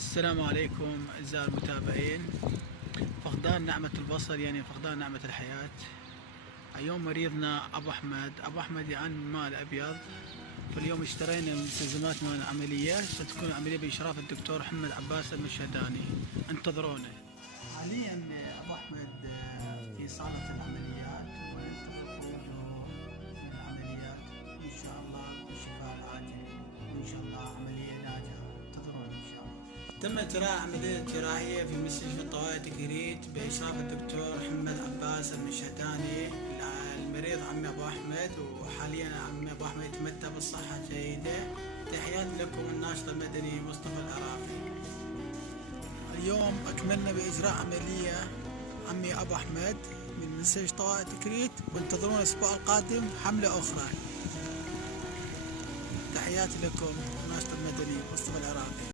السلام عليكم أعزائي المتابعين. فقدان نعمة البصر يعني فقدان نعمة الحياة. اليوم مريضنا أبو أحمد يعاني من ماء الأبيض. فاليوم اشترينا المستلزمات مال العملية، ستكون العملية بإشراف الدكتور محمد عباس المشهداني. انتظرونا. حاليا أبو أحمد في صالة العمليات وننتظر خروجه من العمليات، وإن شاء الله بالشفاء العاجل، وإن شاء الله عملية ناجحة. انتظرونا إن شاء الله. تم اجراء عملية جراحية في مستشفى طوارئ تكريت بإشراف الدكتور محمد عباس المشهداني. المريض عمي أبو أحمد، وحاليا عمي أبو أحمد يتمتع بالصحة الجيدة. تحياتي لكم الناشط المدني مصطفى العراقي. اليوم أكملنا بإجراء عملية عمي أبو أحمد من مستشفى طوارئ تكريت، وانتظرونا الأسبوع القادم حملة أخرى. تحياتي لكم الناشط المدني مصطفى العراقي.